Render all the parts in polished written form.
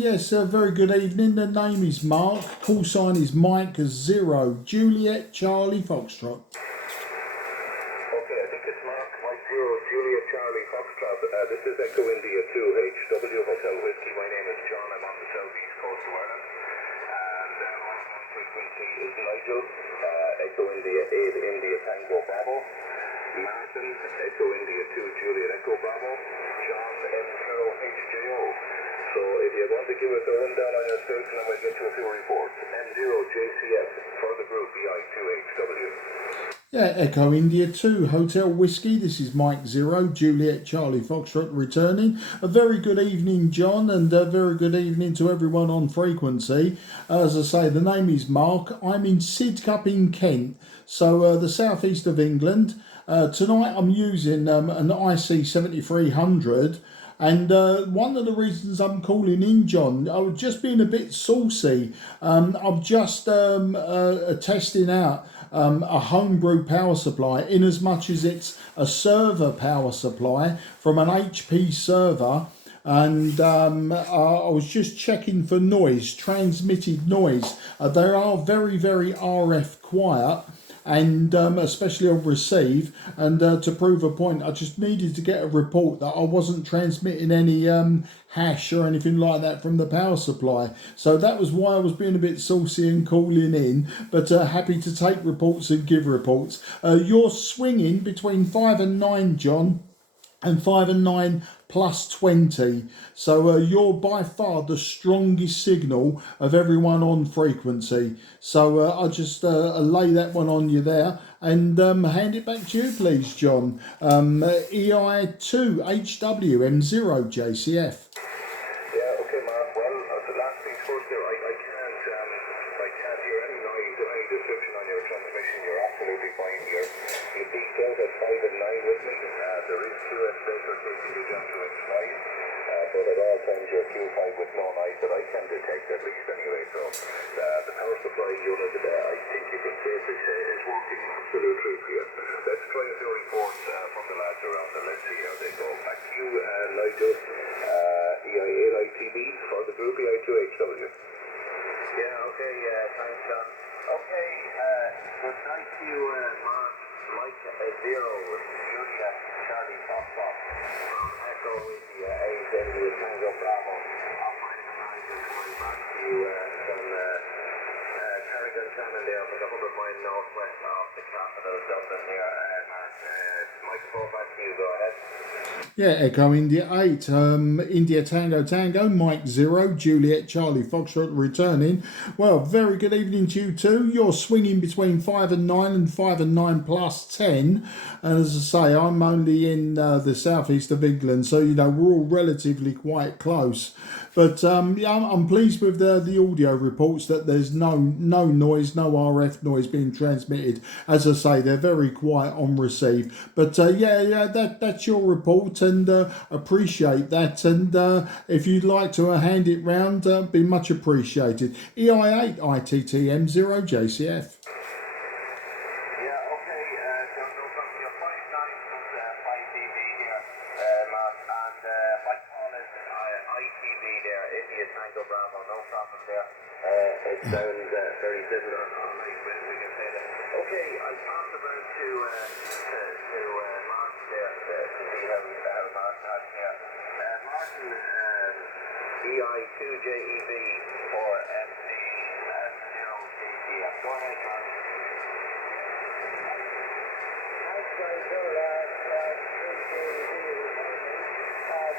Yes, very good evening. The name is Mark. Call sign is Mike 0 Juliet Charlie Foxtrot. Okay, I think it's Mark, Mike 0, Julia Charlie Foxtrot. This is Echo India 2, HW Hotel Whiskey. My name is John. I'm on the southeast coast of Ireland. And on frequency is Nigel, Echo India 8, India Tango Bravo. Martin, Echo India 2, Juliet Echo Bravo. John, Echo HJO. So if you want to give us a rundown on your station, I might get you a few reports. M0JCF for the group EI2HW. Yeah, Echo India 2, Hotel Whiskey. This is Mike 0, Juliet Charlie Foxtrot returning. A very good evening, John, and a very good evening to everyone on frequency. As I say, the name is Mark. I'm in Sidcup in Kent, so the southeast of England. Tonight I'm using an IC-7300. And one of the reasons I'm calling in, John, I was just being a bit saucy. I'm just testing out a homebrew power supply, in as much as it's a server power supply from an HP server. And I was just checking for noise, transmitted noise. They are very, very RF quiet. And especially on receive, and to prove a point, I just needed to get a report that I wasn't transmitting any hash or anything like that from the power supply. So that was why I was being a bit saucy and calling in, but happy to take reports and give reports. You're swinging between 5 and 9, John, and 5 and 9 plus 20. So you're by far the strongest signal of everyone on frequency. So I'll just lay that one on you there and hand it back to you, please, John. EI2 HW M0 JCF. Yeah, okay, Mark. Well, the last thing first there, I can't hear any noise, any description on your transmission. You're absolutely fine here. You peaked out at 5 and 9 with me. There is QS data taking you down to X5, but at all times you're Q5 with no noise that I can detect at least anyway. So the power supply unit, I think you can safely say, is working absolutely for you. Let's try a few reports from the lads around and let's see how they go. Back to you, Nigel, EI8ITB for the group EI2HW. Yeah, okay, thanks, John. Okay, good night to you, Mark. Mike 0, Julia Charlie Foxtrot from Echo India 8, India Tango Bravo. Operating manager coming back to you from Carrigan Channel there for the 100-mile northwest of the capital, Dublin there, Mark. Microphone back to you, go ahead. Yeah, Echo India 8, India Tango Tango, Mike 0, Juliet Charlie Foxtrot returning. Well, very good evening to you too. You're swinging between 5 and 9 and 5 and 9 plus 10. And as I say, I'm only in the southeast of England, so, you know, we're all relatively quite close. But yeah, I'm pleased with the audio reports that there's no noise, no RF noise being transmitted. As I say, they're very quiet on receive. But yeah, that's your report, and appreciate that. And if you'd like to hand it round, be much appreciated. EI8 ITTM0 JCF. It sounds very similar. All right, we can say that. Okay, I'll pass it around to Martin there to see how Martin has here. Martin, EI2JEB for MC and 0JCF. Go ahead, Martin.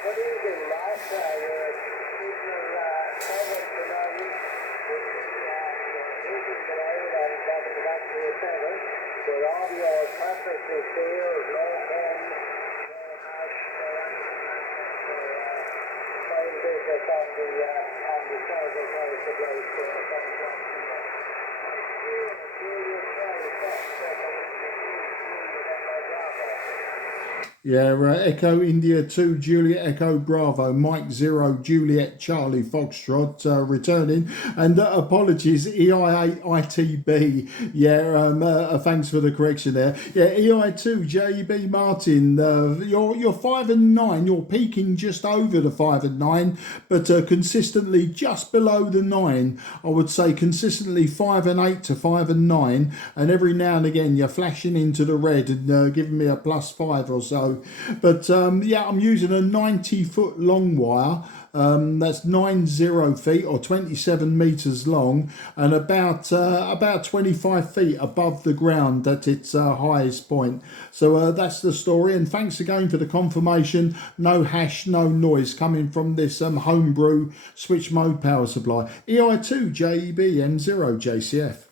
Good evening, Mark. Your signal covered tonight. The audio is perfectly clear, no hums, no hash, fine business on the server power supply. Yeah, Echo India 2, Juliet Echo Bravo, Mike 0, Juliet Charlie Foxtrot returning. And apologies, EI8ITB. Yeah, thanks for the correction there. Yeah, EI2, JB Martin, you're 5 and 9. You're peaking just over the 5 and 9, but consistently just below the 9. I would say consistently 5 and 8 to 5 and 9. And every now and again, you're flashing into the red and giving me a +5 or so. But yeah, I'm using a 90-foot long wire. That's 90 feet or 27 meters long, and about 25 feet above the ground at its highest point. So that's the story. And thanks again for the confirmation. No hash, no noise coming from this homebrew switch mode power supply. EI2 JEB M0 JCF.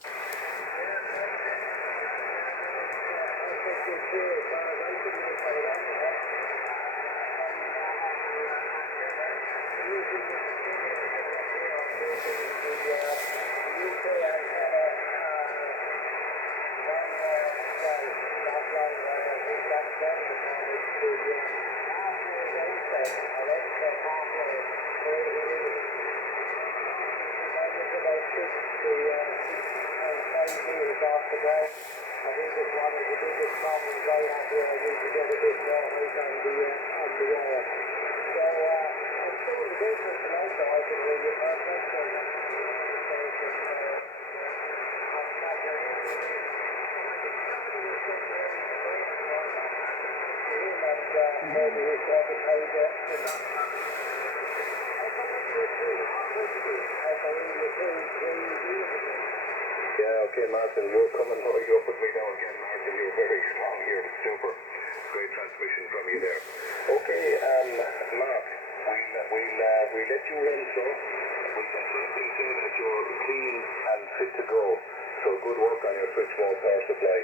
Yeah, okay, Martin, you're coming, you're putting me down again, Martin. You're very strong here. It's super. Great transmission from you there. Okay, Mark, we'll let you in, so we can safely say that you're clean and fit to go. So good work on your switch mode power supply.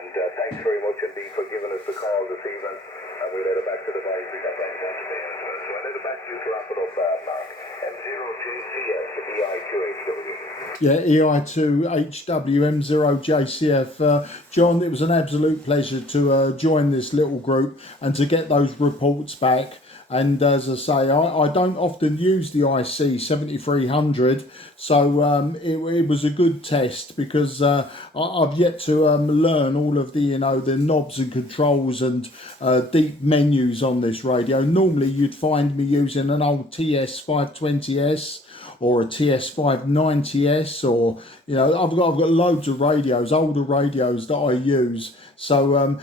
And thanks very much indeed for giving us the call this evening. And we'll let it back to the guys. We got that one today as well. So I'll let it back to you to wrap it up, Mark. M0JCS, EI2HW. Yeah, EI2HW M0JCF. John, it was an absolute pleasure to join this little group and to get those reports back. And as I say, I don't often use the IC-7300, so it was a good test because I've yet to learn all of the the knobs and controls and deep menus on this radio. Normally, you'd find me using an old TS520S or a TS590S, or I've got loads of radios, older radios that I use. So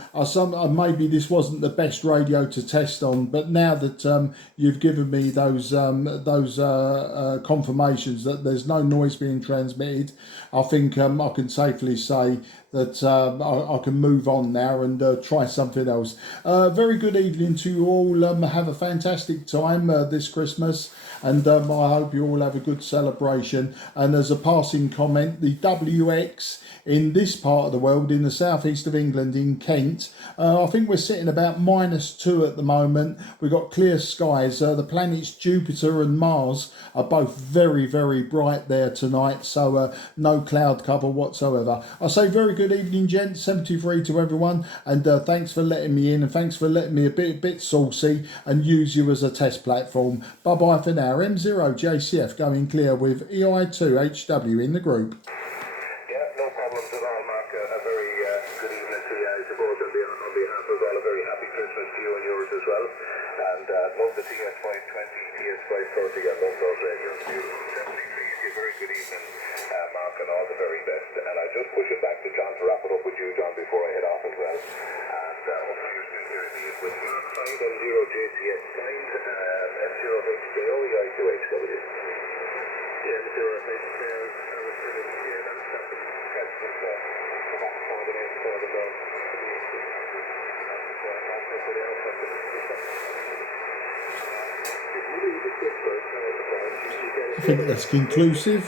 maybe this wasn't the best radio to test on, but now that you've given me those confirmations that there's no noise being transmitted, I think I can safely say that I can move on now and try something else. Very good evening to you all. Have a fantastic time this Christmas, and I hope you all have a good celebration. And as a passing comment, the WX in this part of the world, in the southeast of England, in Kent, I think we're sitting about -2 at the moment. We've got clear skies. The planets Jupiter and Mars are both very, very bright there tonight, so no cloud cover whatsoever. I say very good evening, gents. 73 to everyone, and thanks for letting me in, and thanks for letting me a bit saucy and use you as a test platform. Bye bye for now. M0JCF going clear with EI2HW in the group. Yeah, no problems at all, Mark. A very good evening to you, I suppose, on behalf of all, a very happy Christmas to you and yours as well. And love the TS520, TS530, I love those radios. Beautiful. Definitely please. A very good evening, Mark, and all the very best. And I just push it back to John to wrap it up with you, John, before I head off as well. And hopefully you're still here with Mark signed M0JCS signed, M0HJO, EI2HW. Yeah, the 0HJO, I think that's conclusive.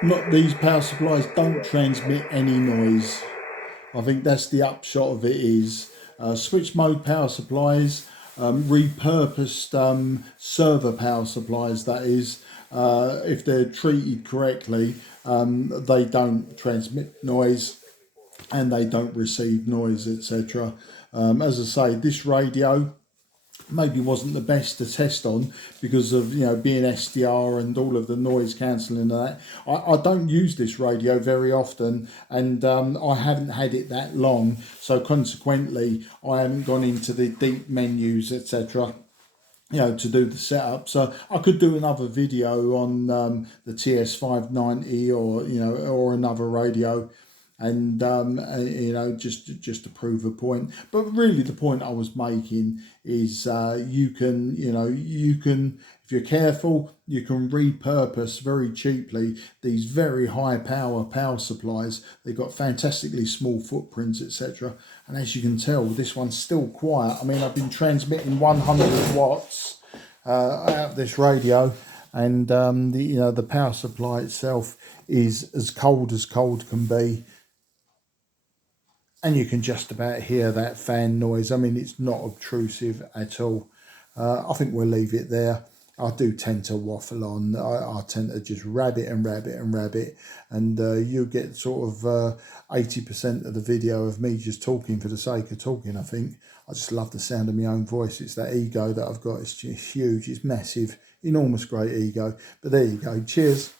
Not these power supplies don't transmit any noise. I think that's the upshot of it is switch mode power supplies, repurposed server power supplies, that is, if they're treated correctly, they don't transmit noise and they don't receive noise, etc. As I say, this radio maybe wasn't the best to test on because of, you know, being SDR and all of the noise cancelling and that. I don't use this radio very often, and I haven't had it that long, so consequently I haven't gone into the deep menus, etc., you know, to do the setup. So I could do another video on the TS590 or, you know, or another radio, and you know, just to prove a point. But really the point I was making is you can, you know, you can, if you're careful, you can repurpose very cheaply these very high power supplies. They've got fantastically small footprints, etc. And as you can tell, this one's still quiet. I mean, I've been transmitting 100 watts out of this radio, and the, you know, the power supply itself is as cold can be. And you can just about hear that fan noise. I mean, it's not obtrusive at all. I think we'll leave it there. I do tend to waffle on. I tend to just rabbit, and you get sort of 80% of the video of me just talking for the sake of talking. I think I just love the sound of my own voice. It's that ego that I've got. It's just huge. It's massive, enormous, great ego. But there you go. Cheers.